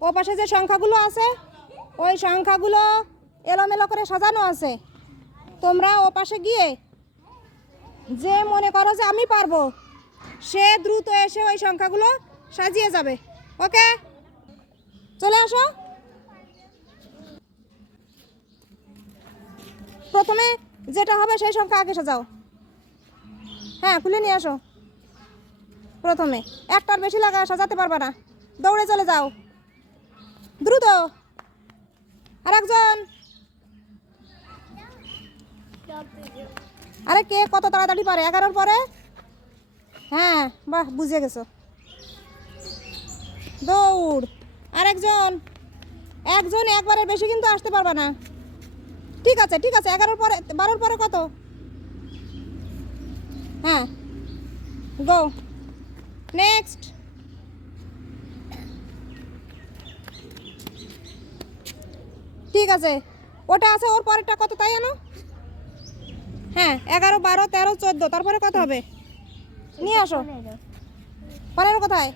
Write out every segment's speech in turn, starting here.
ও পাশে যে সংখ্যাগুলো আছে, ওই সংখ্যাগুলো এলোমেলো করে সাজানো আছে। তোমরা ও পাশে গিয়ে যে মনে করো যে আমি পারব, সে দ্রুত এসে ওই সংখ্যাগুলো সাজিয়ে যাবে। ওকে? চলে আসো। প্রথমে যেটা হবে সেই সংখ্যা আগে সাজাও। হ্যাঁ খুলে নিয়ে আসো। প্রথমে। একটার বেশি লাগা সাজাতে পারবে না। দৌড়ে চলে যাও। দ্রুত। আর একজন। আরে কে কত তাড়াতাড়ি পারে? এগারোর পরে? হ্যাঁ বাহ, বুঝে গেছো। দৌড়। আরেকজন একজন। একবারের বেশি কিন্তু আসতে পারবে না। ঠিক আছে ঠিক আছে, এগারোর পরে, বারোর পরে কত? হ্যাঁ গো নেক্সট ঠিক আছে। ওটা আছে ওর পরেরটা কত তাই জানো হ্যাঁ এগারো, বারো, তেরো, চোদ্দ। তারপরে কত হবে? নিয়ে আসো। পনেরো কোথায়?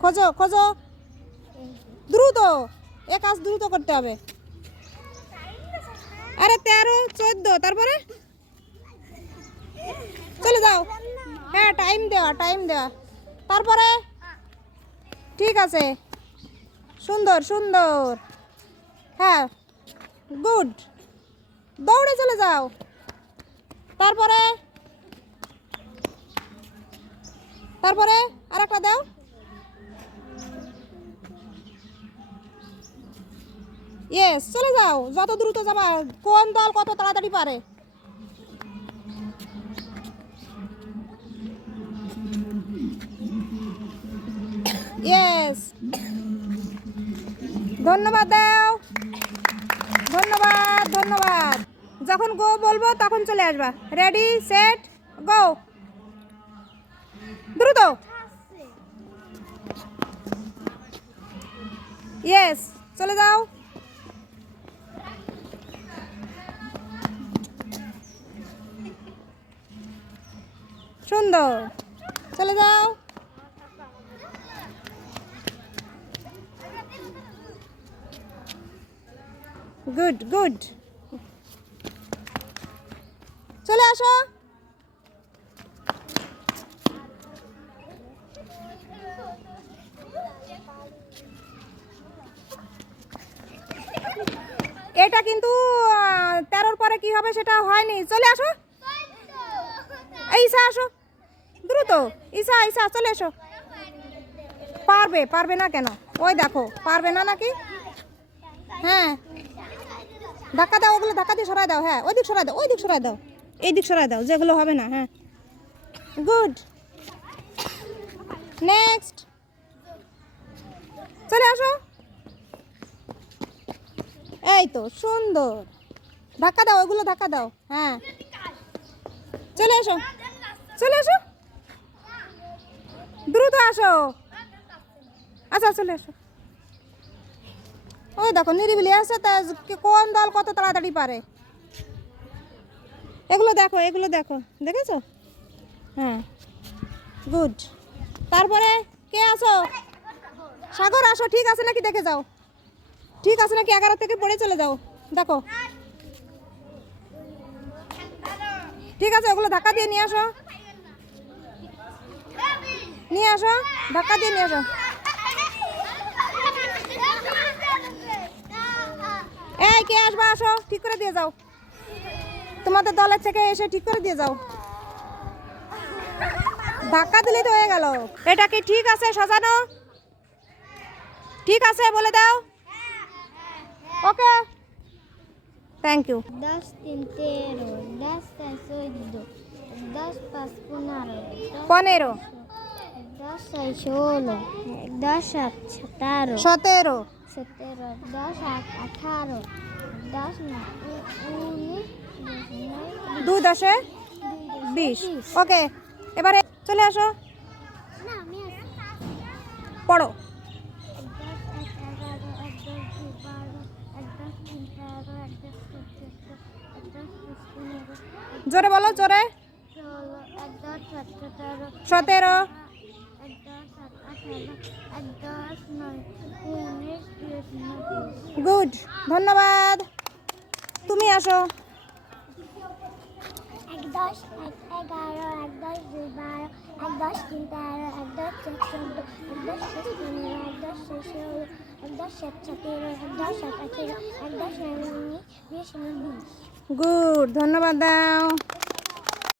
খোঁজো খোঁজো। দ্রুত। এ কাজ দ্রুত করতে হবে। আরে তেরো, চোদ্দ। তারপরে? চলে যাও। হ্যাঁ টাইম দেওয়া টাইম দেওয়া। তারপরে? ঠিক আছে। সুন্দর সুন্দর। হ্যাঁ গুড। দৌড়ে চলে যাও। তারপরে? তারপরে আর একটা দাও। ইয়েস চলে যাও। যত দ্রুত যাবা, কোন দল কত তাড়াতাড়ি পারে। ইয়েস ধন্যবাদ, দাও। ধন্যবাদ ধন্যবাদ। যখন গো বলব, তখন চলে আসবা। রেডি সেট গো দ্রুত। ইয়েস চলে যাও। সুন্দর। চলে যাও। গুড গুড চলে আসো। এটা কিন্তু তেরোর পরে কি হবে সেটা হয়নি। চলে আসো। ঈশা, আসো। দ্রুত। ঈশা ঈশা, চলে এসো। পারবে পারবে না কেন? ওই দেখো, পারবে না নাকি? হ্যাঁ। ধাক্কা দাও, ওগুলো ধাক্কা দিয়ে সরাই দাও হ্যাঁ ওই দিক সরাই দাও ওই দিক সরাই দাও এই দিক সরাই দাও, যেগুলো হবে না হ্যাঁ। গুড নেক্সট চলে আসো। এই তো, সুন্দর। ধাক্কা দাও ওগুলো ধাক্কা দাও হ্যাঁ। চলে এসো চলে এসো দ্রুত আসো। আচ্ছা চলে এসো ওই দেখো, নিরিবিলি আছে, তা কোন দল কত তাড়াতাড়ি পারে? এগুলো দেখো এগুলো দেখো, দেখেছ? হ্যাঁ গুড তারপরে কে আসো সাগর আসো, ঠিক আছে নাকি দেখে যাও? ঠিক আছে নাকি এগারো থেকে পড়ে চলে যাও? দেখো। ঠিক আছে, ওগুলো ধাক্কা দিয়ে নিয়ে আসো। নিয়ে আসো, ধাক্কা দিয়ে নিয়ে আসো। এই কে আসবা? আসো ঠিক করে দিয়ে যাও। তোমাদের দলের থেকে এসে ঠিক করে দিয়ে যাও। ধাক্কা দিলে তো হয়ে গেল। এটা কি ঠিক আছে সাজানো? ঠিক আছে বলে দাও। ওকে। থ্যাংক ইউ দশ তিন তেরো দশ চোদ্দ দশ পাঁচ পনেরো পনেরো। দশ ছয় ষোলো দশ সাত সতেরো সতেরো। সতেরো দশ আট আঠারো দশ উনিশ দুই দশে বিশ। ওকে এবারে চলে আসো। পড়ো। জোরে বলো জোরে। সতেরো সতেরো এক দশ সাত ষোলো এক দশ নয় উনিশ বিশ নব্বই গুড ধন্যবাদ। তুমি আসো। এক দশ এক এগারো এক দশ দুই বারো এক দশ তিন তেরো এক দশ চার চোদ্দ এক দশ পাঁচ পনেরো এক দশ ষোলো এক দশ সাত সতেরো এক দশ সাত আঠেরো এক দশ নয় উনিশ বিশ নয় বিশ গুড ধন্যবাদ দাও।